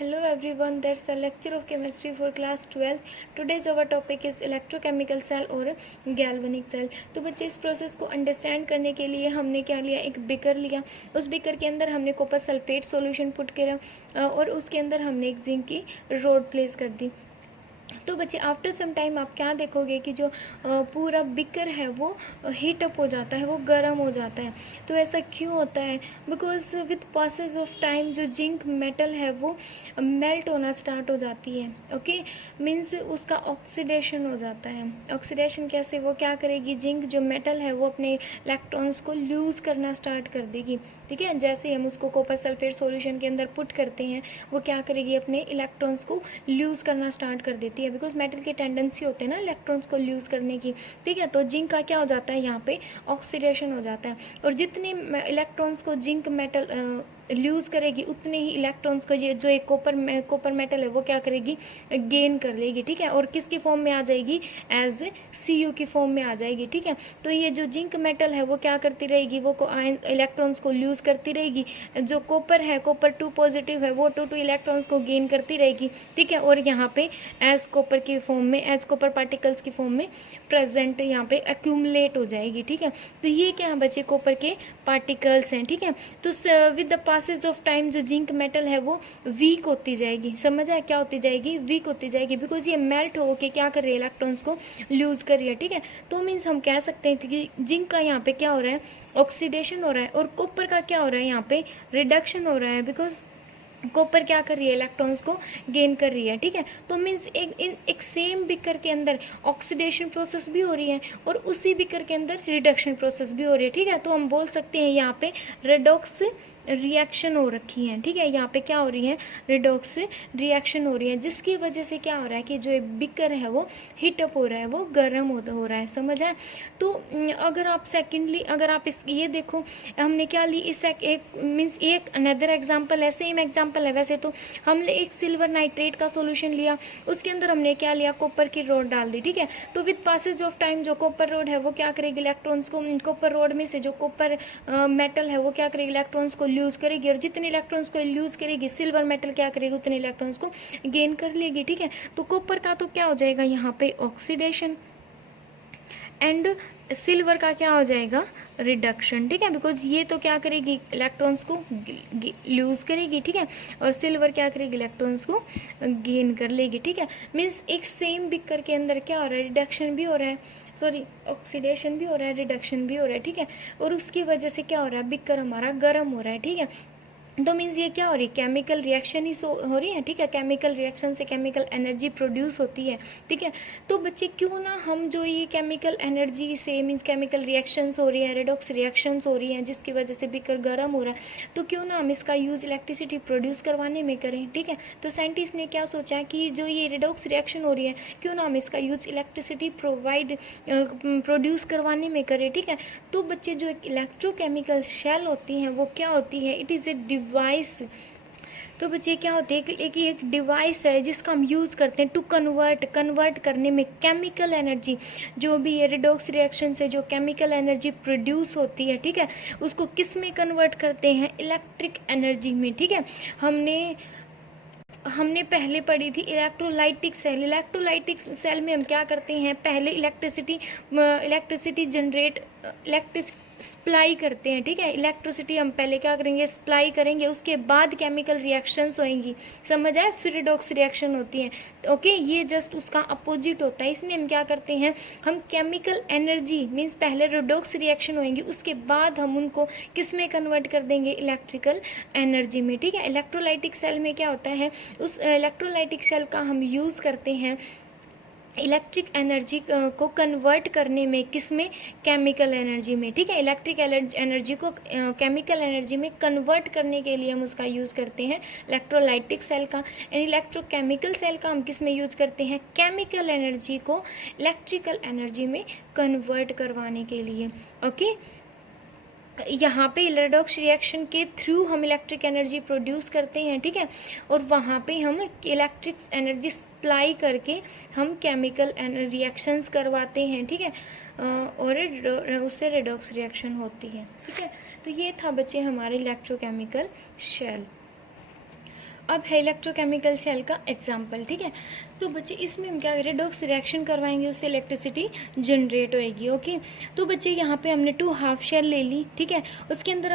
Hello everyone, that's the lecture of chemistry for class 12. Today's our topic is electrochemical cell और galvanic cell. तो बच्चे इस process को understand करने के लिए हमने क्या लिया, एक बिकर लिया. उस बिकर के अंदर हमने कॉपर सल्फेट सॉल्यूशन पुट किया और उसके अंदर हमने एक जिंक की रोड प्लेस कर दी. तो बच्चे आफ्टर सम टाइम आप क्या देखोगे कि जो पूरा बिकर है वो हीट अप हो जाता है, वो गर्म हो जाता है. तो ऐसा क्यों होता है? Because with process of time जो जिंक मेटल है वो मेल्ट होना स्टार्ट हो जाती है. ओके, मीन्स उसका ऑक्सीडेशन हो जाता है. ऑक्सीडेशन कैसे? वो क्या करेगी, जिंक जो मेटल है वो अपने इलेक्ट्रॉन्स को लूज़ करना स्टार्ट कर देगी. ठीक है, जैसे ही हम उसको कॉपर सल्फेट सॉल्यूशन के अंदर पुट करते हैं वो क्या करेगी, अपने इलेक्ट्रॉन्स को लूज़ करना स्टार्ट कर देती है. बिकॉज मेटल की टेंडेंसी होते हैं ना इलेक्ट्रॉन्स को लूज़ करने की. ठीक है, तो जिंक का क्या हो जाता है, यहाँ पे ऑक्सीडेशन हो जाता है. और जितने इलेक्ट्रॉन्स को जिंक मेटल लूज़ करेगी उतने ही इलेक्ट्रॉन्स को ये जो एक कॉपर मेटल है वो क्या करेगी, गेन कर लेगी. ठीक है, और किसकी फॉर्म में आ जाएगी, एज Cu की फॉर्म में आ जाएगी. ठीक है, तो ये जो जिंक मेटल है वो क्या करती रहेगी, वो इलेक्ट्रॉन्स को लूज़ करती रहेगी. जो कॉपर है, कॉपर 2 पॉजिटिव है, वो 2 इलेक्ट्रॉन्स को गेन करती रहेगी. ठीक है, और यहाँ पे एज कॉपर की फॉर्म में, एज कॉपर पार्टिकल्स की फॉर्म में प्रेजेंट यहाँ पे एक्यूमुलेट हो जाएगी. ठीक है, तो ये क्या है बच्चे, कॉपर के पार्टिकल्स हैं. ठीक है, तो with the passage of time जो जिंक मेटल है वो वीक होती जाएगी. समझ आया, क्या होती जाएगी, वीक होती जाएगी. बिकॉज ये मेल्ट हो के क्या कर रही है, इलेक्ट्रॉन्स को लूज कर रही है. ठीक है, तो मीन्स हम कह सकते हैं कि जिंक का यहाँ पे क्या हो रहा है, ऑक्सीडेशन हो रहा है. और कॉपर का क्या हो रहा है, यहाँ पे रिडक्शन हो रहा है. बिकॉज कॉपर क्या कर रही है, इलेक्ट्रॉन्स को गेन कर रही है. ठीक है, तो मीन्स एक सेम बिकर के अंदर ऑक्सीडेशन प्रोसेस भी हो रही है और उसी बिकर के अंदर रिडक्शन प्रोसेस भी हो रही है. ठीक है, तो हम बोल सकते हैं यहाँ पे रेडॉक्स रिएक्शन हो रखी है. ठीक है, यहाँ पे क्या हो रही है, रिडॉक्स रिएक्शन हो रही है, जिसकी वजह से क्या हो रहा है कि जो बिकर है वो हीट अप हो रहा है, वो गर्म हो रहा है. समझ है? तो अगर आप सेकेंडली अगर आप इस ये देखो, हमने क्या ली, इस एक मीन्स एक अनदर एग्जांपल है, सेम एग्जांपल है वैसे तो. हमने एक सिल्वर नाइट्रेट का सॉल्यूशन लिया, उसके अंदर हमने क्या लिया, कॉपर की रोड डाल दी. ठीक है, तो विद पासेज ऑफ टाइम जो कॉपर रोड है वो क्या करेगी, इलेक्ट्रॉन्स को, कॉपर रोड में से जो कॉपर मेटल है वो क्या करेगी, इलेक्ट्रॉन्स को लूज करेगी. और जितने इलेक्ट्रॉन्स को लूज करेगी, सिल्वर मेटल क्या करेगी, उतने इलेक्ट्रॉन्स को गेन कर लेगी. ठीक है, तो कॉपर का तो क्या हो जाएगा यहाँ पे, ऑक्सीडेशन, एंड सिल्वर का क्या हो जाएगा, रिडक्शन. ठीक है, बिकॉज ये तो क्या करेगी, इलेक्ट्रॉन्स को लूज करेगी. ठीक है, और सिल्वर क्या करेगी, इलेक्ट्रॉन्स को गेन कर लेगी. ठीक है, मीन्स एक सेम बिकर के अंदर क्या हो रहा है, रिडक्शन भी हो रहा है, सॉरी ऑक्सीडेशन भी हो रहा है, रिडक्शन भी हो रहा है. ठीक है, और उसकी वजह से क्या हो रहा है, बिकर हमारा गर्म हो रहा है. ठीक है, तो मीन्स ये क्या हो रही है, केमिकल रिएक्शन ही हो रही है. ठीक है, केमिकल रिएक्शन से केमिकल एनर्जी प्रोड्यूस होती है. ठीक है, तो बच्चे क्यों ना हम जो ये केमिकल एनर्जी से मीन्स केमिकल रिएक्शंस हो रही है, रेडॉक्स रिएक्शंस हो रही हैं जिसकी वजह से बिकर गर्म हो रहा है, तो क्यों ना हम इसका यूज़ इलेक्ट्रिसिटी प्रोड्यूस करवाने में करें. ठीक है, तो साइंटिस्ट ने क्या सोचा कि जो ये रेडॉक्स रिएक्शन हो रही है, क्यों ना हम इसका यूज़ इलेक्ट्रिसिटी प्रोड्यूस करवाने में करें. ठीक है, तो बच्चे जो एक इलेक्ट्रोकेमिकल शेल होती हैं वो क्या होती है, इट इज़ ए डिवाइस. तो बच्चे क्या होते हैं, एक डिवाइस है जिसका हम यूज़ करते हैं टू कन्वर्ट करने में केमिकल एनर्जी, जो भी ये रिडॉक्स रिएक्शन से जो केमिकल एनर्जी प्रोड्यूस होती है. ठीक है, उसको किस में कन्वर्ट करते हैं, इलेक्ट्रिक एनर्जी में. ठीक है, हमने पहले पढ़ी थी इलेक्ट्रोलाइटिक सेल. इलेक्ट्रोलाइटिक सेल में हम क्या करते हैं, पहले इलेक्ट्रिसिटी जनरेट सप्लाई करते हैं. ठीक है, इलेक्ट्रिसिटी हम पहले क्या करेंगे, सप्लाई करेंगे, उसके बाद केमिकल रिएक्शंस होएंगी. समझ आए, फिर रिडॉक्स रिएक्शन होती है. ओके, ये जस्ट उसका अपोजिट होता है. इसमें हम क्या करते हैं, हम केमिकल एनर्जी मीन्स पहले रिडॉक्स रिएक्शन होएंगी, उसके बाद हम उनको किस में कन्वर्ट कर देंगे, इलेक्ट्रिकल एनर्जी में. ठीक है, इलेक्ट्रोलाइटिक सेल में क्या होता है, उस इलेक्ट्रोलाइटिक सेल का हम यूज़ करते हैं इलेक्ट्रिक एनर्जी को कन्वर्ट करने में, किस में, केमिकल एनर्जी में. ठीक है, इलेक्ट्रिक एनर्जी को केमिकल एनर्जी में कन्वर्ट करने के लिए हम उसका यूज़ करते हैं इलेक्ट्रोलाइटिक सेल का. एंड इलेक्ट्रोकेमिकल सेल का हम किस में यूज करते हैं, केमिकल एनर्जी को इलेक्ट्रिकल एनर्जी में कन्वर्ट करवाने के लिए. ओके, यहाँ पे रेडॉक्स रिएक्शन के थ्रू हम इलेक्ट्रिक एनर्जी प्रोड्यूस करते हैं. ठीक है, और वहाँ पे हम इलेक्ट्रिक एनर्जी सप्लाई करके हम केमिकल रिएक्शंस करवाते हैं. ठीक है, और उससे रेडॉक्स रिएक्शन होती है. ठीक है, तो ये था बच्चे हमारे इलेक्ट्रोकेमिकल शेल. अब है इलेक्ट्रोकेमिकल सेल का एग्जाम्पल, ठीक है। तो बच्चे इसमें हम क्या करें, डॉक्स रिएक्शन करवाएंगे, उससे इलेक्ट्रिसिटी जनरेट होएगी। ओके, तो बच्चे यहाँ पे हमने 2 हाफ शेल ले ली, ठीक है। इसके अंदर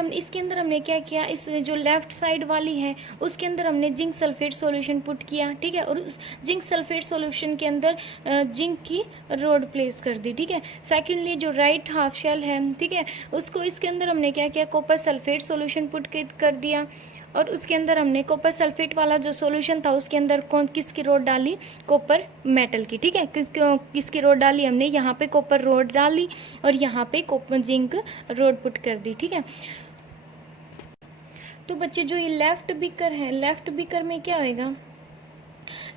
हमने क्या किया, इस जो लेफ्ट साइड वाली है उसके अंदर हमने जिंक सल्फेट सॉल्यूशन पुट किया, ठीक है। और उस जिंक सल्फेट सॉल्यूशन के अंदर जिंक की रोड प्लेस कर दी, ठीक है। सेकेंडली जो राइट हाफ शेल है, ठीक है, उसको इसके अंदर हमने क्या किया, कॉपर सल्फेट सॉल्यूशन पुट कर दिया। और उसके अंदर हमने कॉपर सल्फेट वाला जो सॉल्यूशन था उसके अंदर किसकी रोड डाली, कॉपर मेटल की, ठीक है। किसकी रोड डाली हमने, यहाँ पे कॉपर रोड डाली और यहाँ पे कॉपर जिंक रोड पुट कर दी, ठीक है। तो बच्चे जो ये लेफ्ट बीकर है, लेफ्ट बीकर में क्या होएगा,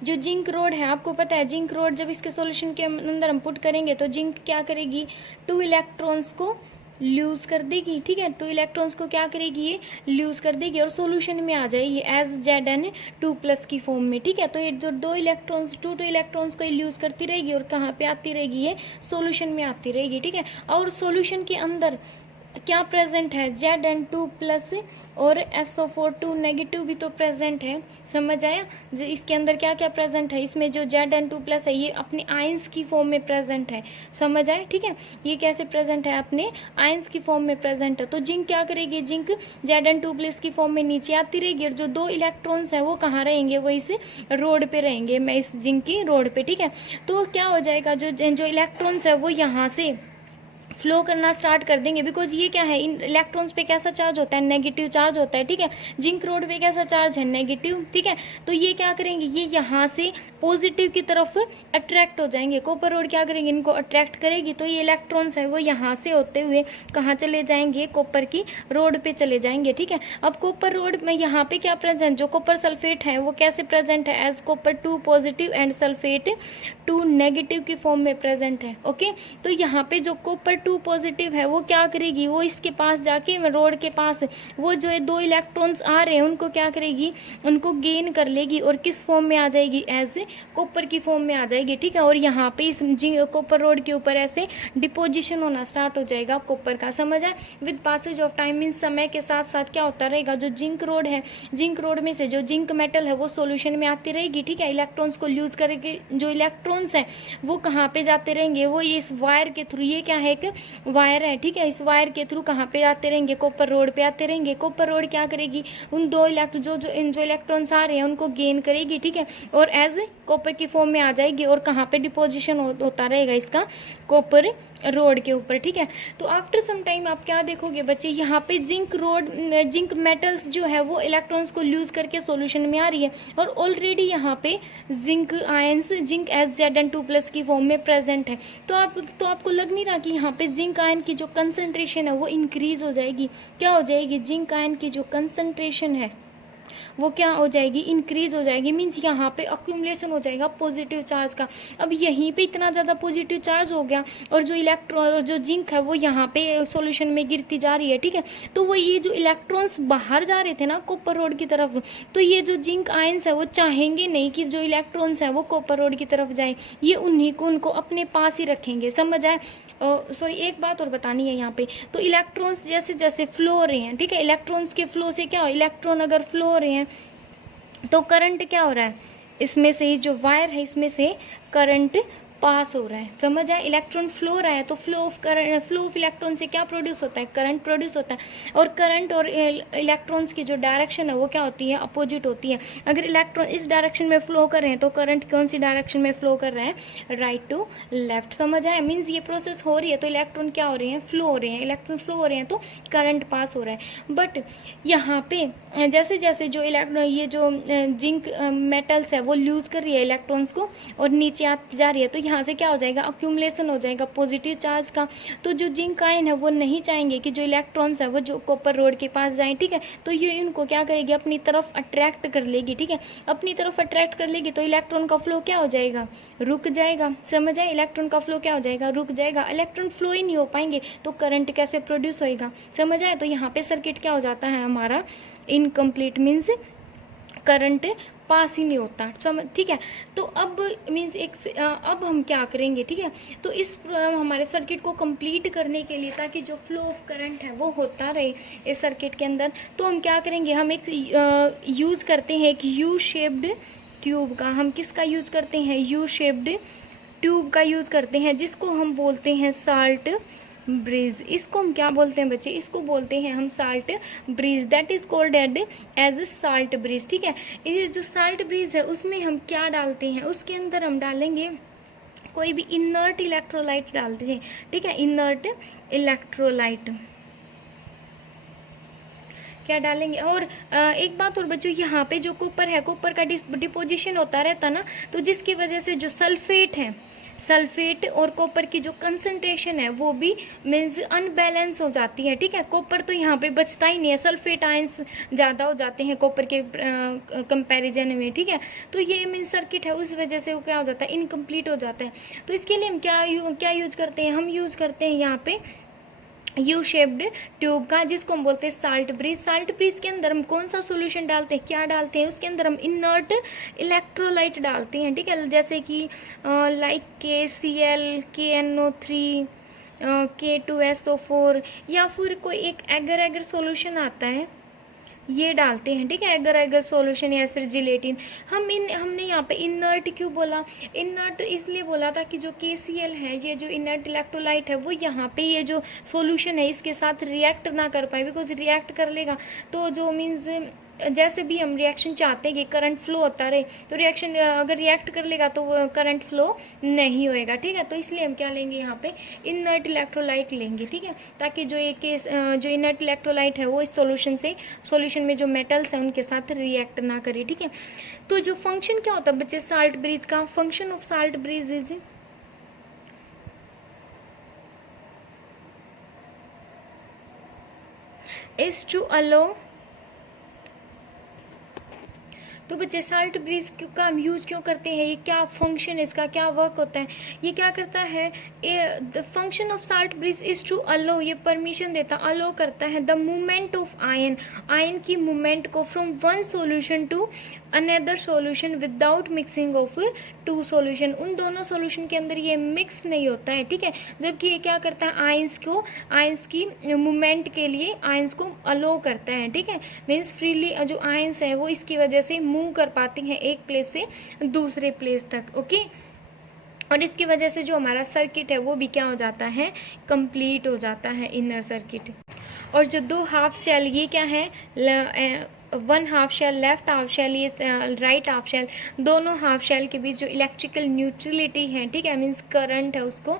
जो जिंक रोड है, आपको पता है जिंक रोड जब इसके सॉल्यूशन के अंदर हम पुट करेंगे तो जिंक क्या करेगी, 2 इलेक्ट्रॉन्स को लूज कर देगी, ठीक है। 2 इलेक्ट्रॉन्स को क्या करेगी, ये लूज कर देगी और सॉल्यूशन में आ जाएगी एज Zn2+ की फॉर्म में, ठीक है। तो ये जो 2 इलेक्ट्रॉन्स को लूज करती रहेगी और कहाँ पे आती रहेगी, ये सॉल्यूशन में आती रहेगी, ठीक है। और सॉल्यूशन के अंदर क्या प्रेजेंट है, Zn2+ और SO4 नेगेटिव भी तो प्रेजेंट है, समझ आया। इसके अंदर क्या क्या प्रेजेंट है, इसमें जो Zn2+ है ये अपने आयंस की फॉर्म में प्रेजेंट है, समझ आए, ठीक है। ये कैसे प्रेजेंट है, अपने आयंस की फॉर्म में प्रेजेंट है। तो जिंक क्या करेगी, जिंक Zn2+ की फॉर्म में नीचे आती रहेगी और जो 2 इलेक्ट्रॉन्स है वो कहाँ रहेंगे, वो इस रोड पे रहेंगे, मैं इस जिंक की रोड पे, ठीक है। तो क्या हो जाएगा, जो इलेक्ट्रॉन्स है वो यहाँ से फ्लो करना स्टार्ट कर देंगे, बिकॉज ये क्या है, इन इलेक्ट्रॉन्स पे कैसा चार्ज होता है, नेगेटिव चार्ज होता है, ठीक है। जिंक रोड पे कैसा चार्ज है, नेगेटिव, ठीक है। तो ये क्या करेंगे, ये यहाँ से पॉजिटिव की तरफ अट्रैक्ट हो जाएंगे, कॉपर रोड क्या करेंगे, इनको अट्रैक्ट करेगी। तो ये इलेक्ट्रॉन्स है वो यहाँ से होते हुए कहाँ चले जाएंगे, कॉपर की रोड पे चले जाएंगे, ठीक है। अब कॉपर रोड में यहाँ पे क्या प्रेजेंट, जो कॉपर सल्फेट है वो कैसे प्रेजेंट है, एज कॉपर 2+ एंड सल्फेट 2- की फॉर्म में प्रेजेंट है। ओके, तो यहाँ पे जो कॉपर 2+ है वो क्या करेगी, वो इसके पास जाके रोड के पास वो जो है 2 इलेक्ट्रॉन्स आ रहे हैं उनको क्या करेगी, उनको गेन कर लेगी और किस फॉर्म में आ जाएगी, एज कॉपर की फॉर्म में आ जाएगी, ठीक है। और यहाँ पे इस कॉपर रोड के ऊपर ऐसे डिपोजिशन होना स्टार्ट हो जाएगा कॉपर का, समझ आए। With passage of time, mean समय के साथ साथ क्या होता रहेगा, जो जिंक रोड है, जिंक रोड में से जो जिंक मेटल है वो सॉल्यूशन में आती रहेगी, ठीक है। इलेक्ट्रॉन्स को यूज करके जो इलेक्ट्रॉन्स है वो कहाँ पे जाते रहेंगे, वो ये इस वायर के थ्रू, ये क्या है, एक वायर है, ठीक है। इस वायर के थ्रू कहाँ पे आते रहेंगे, कॉपर रोड पे आते रहेंगे। कॉपर रोड क्या करेगी, उन 2 जो इलेक्ट्रॉन्स आ रहे हैं उनको गेन करेगी, ठीक है, और एज कॉपर की फॉर्म में आ जाएगी और कहाँ पे डिपोजिशन होता रहेगा इसका, कॉपर रोड के ऊपर, ठीक है। तो आफ्टर सम टाइम आप क्या देखोगे बच्चे, यहाँ पे जिंक मेटल्स जो है वो इलेक्ट्रॉन्स को लूज करके सॉल्यूशन में आ रही है और ऑलरेडी यहाँ पे zinc ions, zinc as Zn2+ की फॉर्म में प्रेजेंट है। तो आपको लग नहीं रहा कि यहाँ पे जिंक आयन की जो कंसंट्रेशन है वो इंक्रीज हो जाएगी, क्या हो जाएगी, जिंक आयन की जो कंसंट्रेशन है वो क्या हो जाएगी, इंक्रीज हो जाएगी। मीन्स यहाँ पे अक्यूमुलेशन हो जाएगा पॉजिटिव चार्ज का। अब यहीं पे इतना ज़्यादा पॉजिटिव चार्ज हो गया और जो जिंक है वो यहाँ पे सॉल्यूशन में गिरती जा रही है, ठीक है। तो वो ये जो इलेक्ट्रॉन्स बाहर जा रहे थे ना कॉपर रोड की तरफ, तो ये जो जिंक आयंस है वो चाहेंगे नहीं कि जो इलेक्ट्रॉन्स है वो कॉपर रोड की तरफ जाए, ये उनको अपने पास ही रखेंगे, समझ आए। सॉरी, एक बात और बतानी है यहाँ पे। तो इलेक्ट्रॉन्स जैसे जैसे फ्लो हो रहे हैं, ठीक है, इलेक्ट्रॉन्स के फ्लो से क्या हो, इलेक्ट्रॉन अगर फ्लो हो रहे हैं तो करंट क्या हो रहा है, इसमें से जो वायर है इसमें से करंट पास हो रहा है, समझ आए। इलेक्ट्रॉन फ्लो हो रहा है तो फ्लो ऑफ इलेक्ट्रॉन से क्या प्रोड्यूस होता है, करंट प्रोड्यूस होता है। और करंट और इलेक्ट्रॉन्स की जो डायरेक्शन है वो क्या होती है, अपोजिट होती है। अगर इलेक्ट्रॉन इस डायरेक्शन में फ्लो कर रहे हैं तो करंट कौन सी डायरेक्शन में फ्लो कर रहे हैं, राइट टू लेफ्ट, समझ आए। मीन्स ये प्रोसेस हो रही है तो इलेक्ट्रॉन क्या हो रहे हैं, फ्लो हो रहे हैं, इलेक्ट्रॉन फ्लो हो रहे हैं तो करंट पास हो रहा है। बट यहाँ पे जैसे जैसे जो ये जो जिंक मेटल्स है वो लूज कर रही है इलेक्ट्रॉन्स को और नीचे आती जा रही है, तो यहाँ से क्या हो जाएगा, अक्यूमुलेशन हो जाएगा पॉजिटिव चार्ज का। तो जो जिंक आयन है वो नहीं चाहेंगे कि जो इलेक्ट्रॉन्स है वो जो कॉपर रोड के पास जाएं, ठीक है। तो ये इनको क्या करेगी, अपनी तरफ अट्रैक्ट कर लेगी, ठीक है। अपनी तरफ अट्रैक्ट कर लेगी तो इलेक्ट्रॉन का फ्लो क्या हो जाएगा, रुक जाएगा, समझ आए। इलेक्ट्रॉन का फ्लो क्या हो जाएगा, रुक जाएगा। इलेक्ट्रॉन फ्लो ही नहीं हो पाएंगे तो करंट कैसे प्रोड्यूस होएगा, समझ आए। तो यहाँ पे सर्किट क्या हो जाता है हमारा, इनकम्प्लीट, मीन्स करंट पास ही नहीं होता, समझ, ठीक है। तो अब मीन्स अब हम क्या करेंगे, ठीक है। तो इस हमारे सर्किट को कंप्लीट करने के लिए, ताकि जो फ्लो ऑफ करंट है वो होता रहे इस सर्किट के अंदर, तो हम क्या करेंगे, हम एक यूज़ करते हैं एक यू शेप्ड ट्यूब का। हम किसका यूज़ करते हैं, यू शेप्ड ट्यूब का यूज़ करते हैं, जिसको हम बोलते हैं साल्ट ब्रिज। इसको हम क्या बोलते हैं बच्चे, इसको बोलते हैं हम salt bridge, that is called as salt bridge, ठीक है। ये जो साल्ट ब्रिज है उसमें हम क्या डालते हैं, उसके अंदर हम डालेंगे कोई भी इनर्ट इलेक्ट्रोलाइट डालते हैं, ठीक है, इनर्ट इलेक्ट्रोलाइट क्या डालेंगे। और एक बात और बच्चों, यहाँ पे जो कॉपर है, कॉपर का डिपोजिशन होता रहता ना, तो जिसकी वजह से जो सल्फेट है, सल्फेट और कॉपर की जो कंसंट्रेशन है वो भी मीन्स अनबैलेंस हो जाती है, ठीक है। कॉपर तो यहाँ पे बचता ही नहीं है, सल्फेट आयंस ज़्यादा हो जाते हैं कॉपर के कंपैरिजन में, ठीक है। तो ये मीन्स सर्किट है, उस वजह से वो क्या हो जाता है, इनकम्प्लीट हो जाता है। तो इसके लिए हम क्या यूज़ करते हैं, हम यूज़ करते हैं यहाँ पे यू शेप्ड ट्यूब का, जिसको हम बोलते हैं साल्ट ब्रिज। साल्ट ब्रिज के अंदर हम कौन सा सॉल्यूशन डालते हैं, क्या डालते हैं, उसके अंदर हम इनर्ट इलेक्ट्रोलाइट डालते हैं, ठीक है। जैसे कि लाइक KCl, KNO3, K2SO4, या फिर कोई एक एगर एगर सॉल्यूशन आता है, ये डालते हैं, ठीक है, एगर एगर सॉल्यूशन या फिर जिलेटिन। हमने यहाँ पे इनर्ट क्यों बोला, इनर्ट इसलिए बोला था कि जो KCl है, ये जो इनर्ट इलेक्ट्रोलाइट है, वो यहाँ पे ये जो सॉल्यूशन है इसके साथ रिएक्ट ना कर पाए, बिकॉज रिएक्ट कर लेगा तो जो मीन्स जैसे भी हम रिएक्शन चाहते हैं कि करंट फ्लो होता रहे, तो रिएक्शन अगर रिएक्ट कर लेगा तो वो करंट फ्लो नहीं होएगा, ठीक है। तो इसलिए हम क्या लेंगे, यहाँ पे इनर्ट इलेक्ट्रोलाइट लेंगे, ठीक है, ताकि जो जो इनर्ट इलेक्ट्रोलाइट है वो इस सॉल्यूशन में जो मेटल्स हैं उनके साथ रिएक्ट ना करे, ठीक है। तो जो फंक्शन क्या होता है बच्चे साल्ट ब्रिज का, function of salt bridge is to allow. तो बच्चे साल्ट ब्रिज का हम यूज़ क्यों करते हैं, ये क्या फंक्शन है, इसका क्या वर्क होता है, ये क्या करता है, the function of salt bridge is to allow, ये परमिशन देता, अलो करता है द मूवमेंट ऑफ आयन की मूवमेंट को from one solution to another solution without mixing of two solution. उन दोनों सॉल्यूशन के अंदर ये मिक्स नहीं होता है, ठीक है। जबकि ये क्या करता है, आयंस की मूवमेंट के लिए आयंस को अलो करता है, ठीक है। मीन्स फ्रीली जो आयंस है वो इसकी वजह से मूव कर पाती हैं एक प्लेस से दूसरे प्लेस तक, ओके। और इसकी वजह से जो हमारा सर्किट है वो भी क्या हो जाता है, कंप्लीट हो जाता है, इनर सर्किट। और जो दो हाफ शेल, ये क्या है, one half shell left half shell, ये राइट हाफ शेल, दोनों हाफ शेल के बीच जो इलेक्ट्रिकल न्यूट्रलिटी है, ठीक है, मीन्स करंट है उसको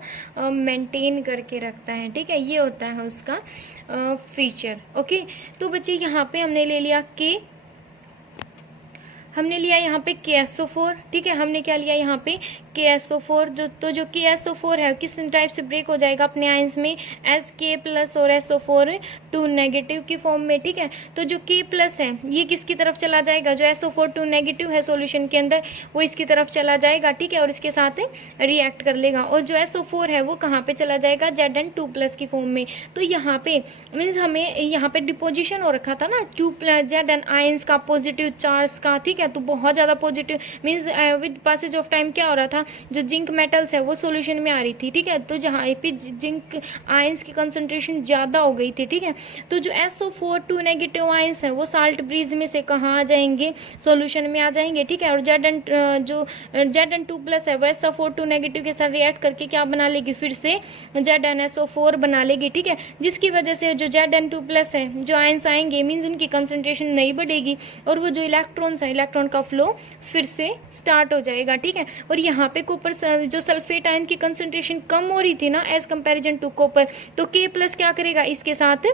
मेंटेन करके रखता है, ठीक है। ये होता है उसका फीचर, ओके। तो बच्चे यहाँ पे हमने ले लिया हमने लिया यहाँ पे KSO4, ठीक है। हमने क्या लिया यहाँ पे KSO4, जो KSO4 है किस टाइप से ब्रेक हो जाएगा अपने आयंस में, K+ और SO4 2 नेगेटिव की फॉर्म में, ठीक है। तो जो K+ है ये किसकी तरफ चला जाएगा, जो SO4 2 नेगेटिव है सॉल्यूशन के अंदर वो इसकी तरफ चला जाएगा, ठीक है, और इसके साथ रिएक्ट कर लेगा। और जो SO4 है वो कहाँ पे चला जाएगा, Zn2+ की फॉर्म में। तो यहाँ पे मीन्स हमें यहाँ पे डिपोजिशन हो रखा था ना 2+ Zn आयंस का पॉजिटिव चार्ज का, ठीक है। तो बहुत ज़्यादा positive means with passage of time क्या हो रहा था, जो जिंक मेटल्स है वो सॉल्यूशन में आ रही थी, ठीक है। तो जहाँ पे जिंक आयंस की कंसंट्रेशन ज़्यादा हो गई थी, ठीक है। तो जो SO4 2 नेगेटिव आयंस है वो साल्ट ब्रिज में से कहाँ आ जाएंगे, सॉल्यूशन में आ जाएंगे, ठीक है। और Zn2+ है वो SO4 2 नेगेटिव के साथ रिएक्ट करके क्या बना लेगी, फिर से ZnSO4 बना लेगी, ठीक है। जिसकी वजह से जो Zn2+ है जो आयंस आएंगे मीन्स उनकी कंसंट्रेशन नहीं बढ़ेगी और वो जो इलेक्ट्रॉन्स है इलेक्ट्रॉन का फ्लो फिर से स्टार्ट हो जाएगा, ठीक है। और यहाँ पे कॉपर जो सल्फेट आयन की कंसंट्रेशन कम हो रही थी ना एज कंपैरिजन टू कॉपर, तो K+ क्या करेगा इसके साथ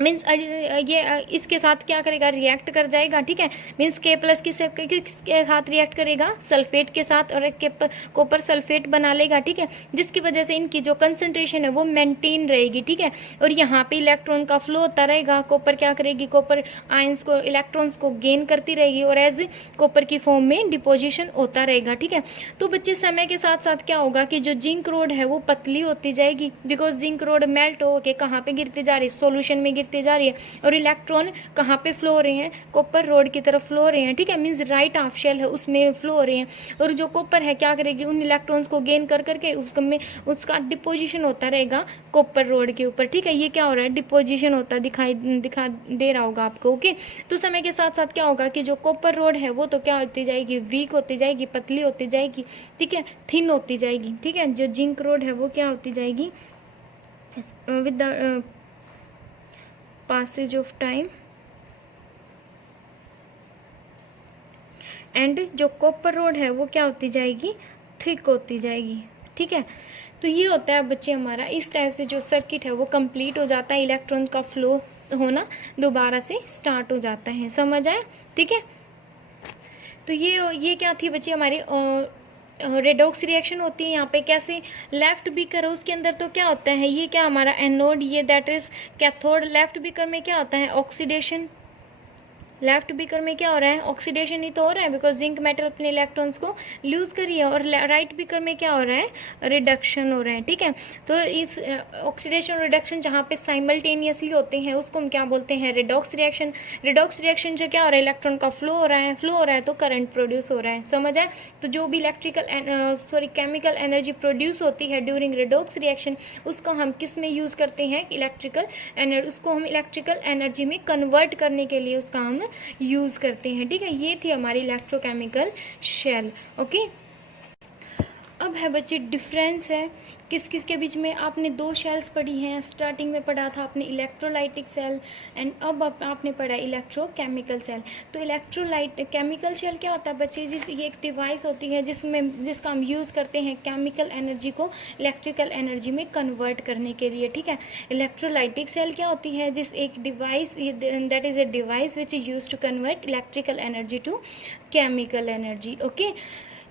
मीन्स ये इसके साथ क्या करेगा, रिएक्ट कर जाएगा, ठीक है। मीन्स K+ किसके साथ रिएक्ट करेगा, सल्फेट के साथ, और एक कॉपर सल्फेट बना लेगा, ठीक है। जिसकी वजह से इनकी जो कंसंट्रेशन है वो मेंटेन रहेगी, ठीक है। और यहाँ पे इलेक्ट्रॉन का फ्लो होता रहेगा, कॉपर क्या करेगी, कॉपर आयंस को इलेक्ट्रॉन्स को गेन करती रहेगी और एज कॉपर की फॉर्म में डिपोजिशन होता रहेगा, ठीक है। तो बच्चे समय के साथ साथ क्या होगा कि जो जिंक रोड है वो पतली होती जाएगी, बिकॉज जिंक रोड मेल्ट होकर कहाँ पे गिरती जा रही, सोल्यूशन में गिरते जा रही है, और इलेक्ट्रॉन कहाँ पे फ्लो हो रहे हैं, कॉपर रोड की तरफ फ्लो हो रहे हैं, ठीक है, मीन्स राइट हाफ शेल है उसमें फ्लो हो रहे हैं। और जो कॉपर है क्या करेगी, उन इलेक्ट्रॉन्स को गेन कर करके उसका डिपोजिशन होता रहेगा कॉपर रोड के ऊपर, ठीक है। ये क्या हो रहा है, डिपोजिशन होता दिखा दे रहा होगा आपको, ओके। तो समय के साथ साथ क्या होगा कि जो कॉपर रोड है वो तो क्या होती जाएगी, वीक होती जाएगी, पतली होती जाएगी, ठीक है, थिन होती जाएगी, ठीक है। जो जिंक रोड है वो क्या होती जाएगी with the passage of time, and जो कॉपर रोड है वो क्या होती जाएगी, थिक होती जाएगी, ठीक है। तो ये होता है बच्चे हमारा, इस टाइप से जो सर्किट है वो कंप्लीट हो जाता है, इलेक्ट्रॉन का फ्लो होना दोबारा से स्टार्ट हो जाता है, समझ आया, ठीक है। तो ये क्या थी बच्चे हमारी रेडॉक्स रिएक्शन होती है। यहाँ पे कैसे, लेफ्ट बीकर है उसके अंदर तो क्या होता है, ये क्या हमारा एनोड, ये that is cathode. Left beaker में क्या होता है, ऑक्सीडेशन। लेफ्ट बीकर में क्या हो रहा है, ऑक्सीडेशन ही तो हो रहा है, बिकॉज जिंक मेटल अपने इलेक्ट्रॉन्स को लूज करी है। और राइट बीकर में क्या हो रहा है, रिडक्शन हो रहा है, ठीक है। तो इस ऑक्सीडेशन रिडक्शन जहाँ पे साइमल्टेनियसली होते हैं उसको हम क्या बोलते हैं, रिडॉक्स रिएक्शन। रिडॉक्स रिएक्शन से क्या हो रहा है, इलेक्ट्रॉन का फ्लो हो रहा है तो करंट प्रोड्यूस हो रहा है, समझ आए। तो जो भी केमिकल एनर्जी प्रोड्यूस होती है ड्यूरिंग रिडॉक्स रिएक्शन, उसको हम किस में यूज करते हैं, इलेक्ट्रिकल एनर्जी, उसको हम इलेक्ट्रिकल एनर्जी में कन्वर्ट करने के लिए उसका हम यूज करते हैं, ठीक है। ये थी हमारी इलेक्ट्रोकेमिकल शेल, ओके। अब है बच्चे डिफरेंस है किस किस के बीच में। आपने दो शेल्स पढ़ी हैं, स्टार्टिंग में पढ़ा था आपने इलेक्ट्रोलाइटिक सेल, एंड अब आपने पढ़ा इलेक्ट्रोकेमिकल सेल। तो केमिकल शेल क्या होता है बच्चे, ये एक डिवाइस होती है जिसका हम यूज़ करते हैं केमिकल एनर्जी को इलेक्ट्रिकल एनर्जी में कन्वर्ट करने के लिए, ठीक है। इलेक्ट्रोलाइटिक सेल क्या होती है, जिस एक device, that is a device which is use to convert electrical energy to chemical energy, okay.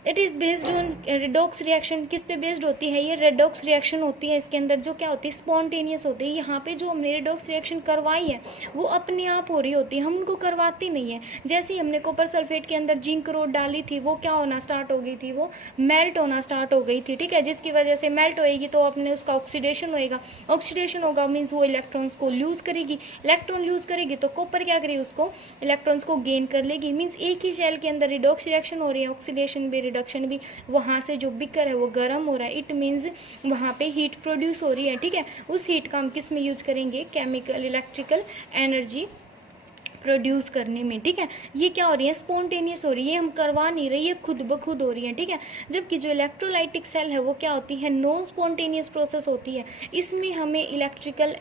It is based on redox reaction. किस पे बेस्ड होती है, ये रेडॉक्स रिएक्शन होती है। इसके अंदर जो क्या होती है, स्पॉन्टेनियस होती है। यहाँ पे जो हमने रेडॉक्स रिएक्शन करवाई है वो अपने आप हो रही होती है, हम उनको करवाते नहीं है। जैसे ही हमने कॉपर सल्फेट के अंदर जिंक रोड डाली थी, वो क्या होना स्टार्ट हो गई थी, वो मेल्ट होना स्टार्ट हो गई थी, ठीक है। जिसकी वजह से मेल्ट होएगी तो अपने उसका ऑक्सीडेशन होएगा, ऑक्सीडेशन होगा मीन्स वो इलेक्ट्रॉन्स को लूज करेगी, इलेक्ट्रॉन लूज करेगी तो कॉपर क्या करेगी, उसको इलेक्ट्रॉन्स को गेन कर लेगी। मीन्स एक ही शेल के अंदर रिडॉक्स रिएक्शन हो रही है, ऑक्सीडेशन भी रिडक्शन भी। वहाँ से जो बिकर है वो गर्म हो रहा है, इट मीन्स वहाँ पे हीट प्रोड्यूस हो रही है, ठीक है। उस हीट का हम किस में यूज करेंगे, केमिकल इलेक्ट्रिकल एनर्जी प्रोड्यूस करने में, ठीक है। ये क्या हो रही है, स्पॉन्टेनियस हो रही है, हम करवा नहीं रही है, खुद ब खुद हो रही है, ठीक है। जबकि जो इलेक्ट्रोलाइटिक सेल है वो क्या होती है, नॉन स्पॉन्टेनियस प्रोसेस होती है। इसमें हमें इलेक्ट्रिकल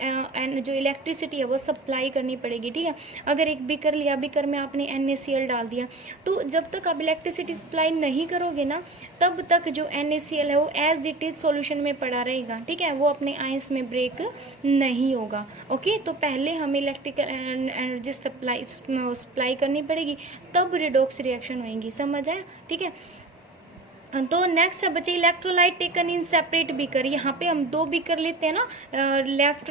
जो इलेक्ट्रिसिटी है वो सप्लाई करनी पड़ेगी, ठीक है। अगर एक बीकर लिया, बीकर में आपने NaCl डाल दिया, तो जब तक आप इलेक्ट्रिसिटी सप्लाई नहीं करोगे ना, तब तक जो NaCl है वो एज इट इज सॉल्यूशन में पड़ा रहेगा, ठीक है। वो अपने आयंस में ब्रेक नहीं होगा, ओके। तो पहले हमें इलेक्ट्रिकल एनर्जी सप्लाई करनी पड़ेगी, तब रिडॉक्स रिएक्शन होएंगी, समझ आया, ठीक है। तो नेक्स्ट है बच्चे electrolyte taken in separate beaker. यहाँ पे हम दो बीकर लेते हैं ना, लेफ्ट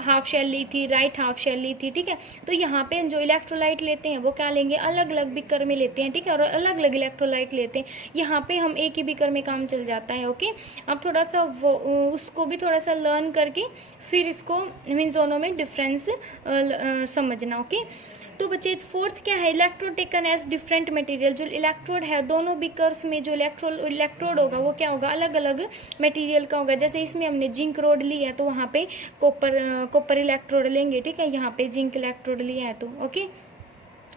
हाफ शेल ली थी, राइट हाफ शेल ली थी, ठीक है। तो यहाँ पे जो इलेक्ट्रोलाइट लेते हैं वो क्या लेंगे, अलग अलग बीकर में लेते हैं, ठीक है, और अलग अलग इलेक्ट्रोलाइट लेते हैं। यहाँ पे हम एक ही बीकर में काम चल जाता है, ओके। अब थोड़ा सा उसको भी थोड़ा सा लर्न करके फिर इसको मीन्स दोनों में डिफरेंस समझना, ओके। तो बच्चे फोर्थ क्या है, electrode taken as different material. जो इलेक्ट्रोड है दोनों बीकर्स में जो इलेक्ट्रोड होगा वो क्या होगा, अलग अलग मटेरियल का होगा। जैसे इसमें हमने जिंक रोड ली है तो वहाँ पे कॉपर इलेक्ट्रोड लेंगे, ठीक है। यहाँ पे जिंक इलेक्ट्रोड लिया है तो ओके,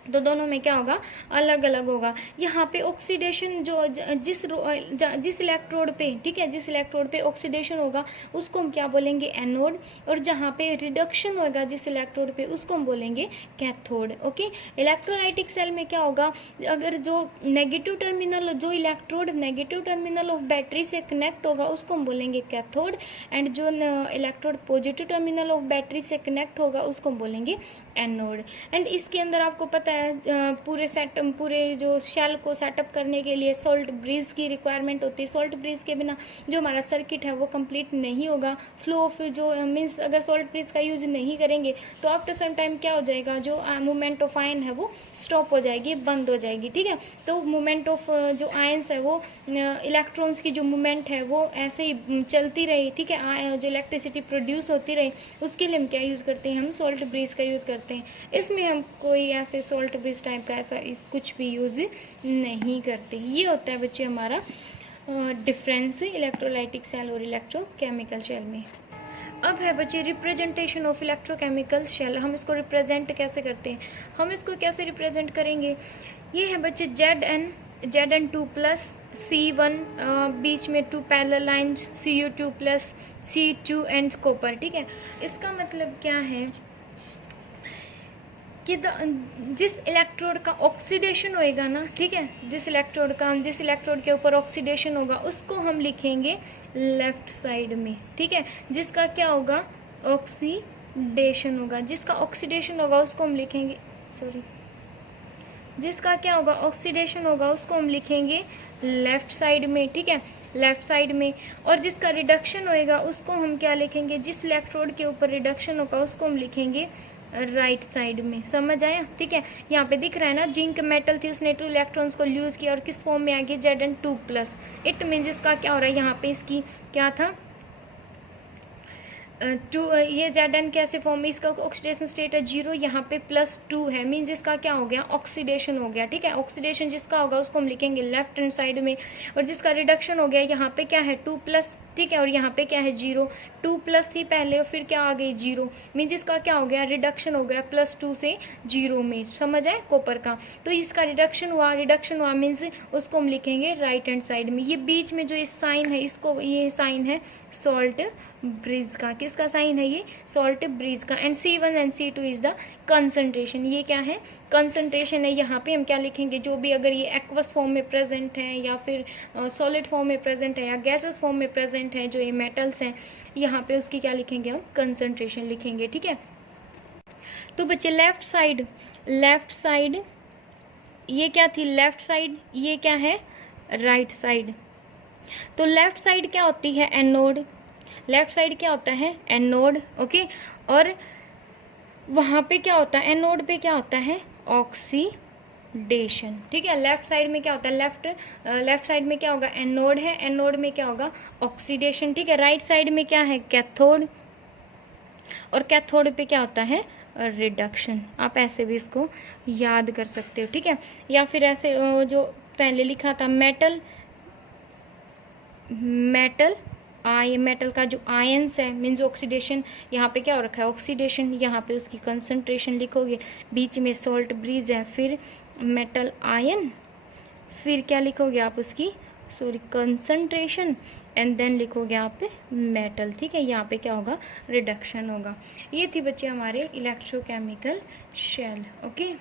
तो दोनों में क्या होगा, अलग अलग होगा। यहाँ पे ऑक्सीडेशन जो जिस इलेक्ट्रोड पे, ठीक है, जिस इलेक्ट्रोड पे ऑक्सीडेशन होगा उसको हम क्या बोलेंगे, एनोड। और जहाँ पे रिडक्शन होगा जिस इलेक्ट्रोड पे, उसको हम बोलेंगे कैथोड, ओके। इलेक्ट्रोलाइटिक सेल में क्या होगा, अगर जो नेगेटिव टर्मिनल, जो electrode negative terminal of battery से कनेक्ट होगा उसको हम बोलेंगे कैथोड, एंड जो electrode positive terminal of battery से कनेक्ट होगा उसको हम बोलेंगे एनोड। एंड इसके अंदर आपको पता है पूरे जो शेल को सेटअप करने के लिए सॉल्ट ब्रिज की रिक्वायरमेंट होती है। सॉल्ट ब्रिज के बिना जो हमारा सर्किट है वो कंप्लीट नहीं होगा। फ्लो ऑफ जो मीन्स अगर सॉल्ट ब्रिज का यूज नहीं करेंगे तो आफ्टर सम टाइम क्या हो जाएगा, जो मूवमेंट ऑफ आयन है वो स्टॉप हो जाएगी, बंद हो जाएगी। ठीक है, तो मूवमेंट ऑफ जो आयन्स है वो इलेक्ट्रॉन्स की जो मूवमेंट है वो ऐसे ही चलती रही। ठीक है, जो इलेक्ट्रिसिटी प्रोड्यूस होती रही, उसके लिए हम क्या यूज़ करते हैं, हम सॉल्ट ब्रिज का यूज़ करते हैं। इसमें हम कोई ऐसे सॉल्ट ब्रिज टाइप का ऐसा कुछ भी यूज़ नहीं करते। ये होता है बच्चे हमारा डिफरेंस इलेक्ट्रोलाइटिक सेल और इलेक्ट्रोकेमिकल शेल में। अब है बच्चे रिप्रेजेंटेशन ऑफ इलेक्ट्रोकेमिकल शेल। हम इसको रिप्रेजेंट कैसे करते हैं, हम इसको कैसे रिप्रेजेंट करेंगे। ये है बच्चे Zn2 प्लस C1 बीच में 2 parallel line Cu2 plus C2 and copper. ठीक है, इसका मतलब क्या है कि जिस इलेक्ट्रोड का ऑक्सीडेशन होएगा ना, ठीक है, जिस इलेक्ट्रोड के ऊपर ऑक्सीडेशन होगा उसको हम लिखेंगे लेफ्ट साइड में। ठीक है, जिसका क्या होगा, ऑक्सीडेशन होगा। जिसका ऑक्सीडेशन होगा उसको हम लिखेंगे, जिसका क्या होगा, ऑक्सीडेशन होगा, उसको हम लिखेंगे लेफ्ट साइड में। ठीक है, लेफ्ट साइड में। और जिसका रिडक्शन होएगा उसको हम क्या लिखेंगे, जिस इलेक्ट्रोड के ऊपर रिडक्शन होगा उसको हम लिखेंगे राइट साइड में। समझ आया। ठीक है, यहाँ पे दिख रहा है ना, जिंक मेटल थी, उसने 2 इलेक्ट्रॉन्स को यूज किया और किस फॉर्म में आ गई, Zn2 प्लस। इट मीन्स इसका क्या हो रहा है, यहाँ पे इसकी क्या था, ये Zn कैसे फॉर्म में, इसका ऑक्सीडेशन स्टेट है 0, यहाँ पे +2 है, मीन्स इसका क्या हो गया, ऑक्सीडेशन हो गया। ठीक है, ऑक्सीडेशन जिसका होगा उसको हम लिखेंगे लेफ्ट हैंड साइड में। और जिसका रिडक्शन हो गया, यहाँ पे क्या है 2 प्लस। ठीक है, और यहाँ पे क्या है 0, 2 प्लस थी पहले और फिर क्या आ गई 0, मीन्स इसका क्या हो गया, रिडक्शन हो गया +2 से 0 में। समझ आए, कॉपर का। तो इसका रिडक्शन हुआ मीन्स उसको हम लिखेंगे राइट हैंड साइड में। ये बीच में जो इस साइन है, इसको ये साइन है सॉल्ट ब्रिज का। किसका साइन है ये, सॉल्ट ब्रिज का। And C1 and C2 is the concentration. ये क्या है, कंसंट्रेशन है। यहाँ पे हम क्या लिखेंगे, जो भी अगर ये एक्वस फॉर्म में प्रेजेंट है या फिर सॉलिड फॉर्म में प्रेजेंट है या गैसेस फॉर्म में प्रेजेंट है, जो ये मेटल्स हैं, यहाँ पे उसकी क्या लिखेंगे, हम कंसंट्रेशन लिखेंगे। ठीक है, तो बच्चे लेफ्ट साइड ये क्या थी, लेफ्ट साइड, ये क्या है, राइट साइड। तो लेफ्ट साइड क्या होती है, एनोड। लेफ्ट साइड क्या होता है, एनोड। ओके, और वहां पे क्या होता है, एनोड पे क्या होता है, ऑक्सीडेशन। ठीक है, लेफ्ट साइड में क्या होता है, लेफ्ट साइड में क्या होगा, एनोड है, एनोड में क्या होगा, ऑक्सीडेशन। ठीक है, राइट साइड में क्या है, कैथोड, और कैथोड पे क्या होता है, रिडक्शन। आप ऐसे भी इसको याद कर सकते हो। ठीक है, या फिर ऐसे जो पहले लिखा था मेटल मेटल का जो आयंस है, मीन्स ऑक्सीडेशन, यहाँ पे क्या हो रखा है, ऑक्सीडेशन, यहाँ पे उसकी कंसंट्रेशन लिखोगे। बीच में सॉल्ट ब्रिज है, फिर मेटल आयन, फिर क्या लिखोगे आप, उसकी कंसंट्रेशन, एंड देन लिखोगे आप मेटल। ठीक है, यहाँ पे क्या होगा, रिडक्शन होगा। ये थी बच्चे हमारे इलेक्ट्रोकेमिकल शेल। ओके।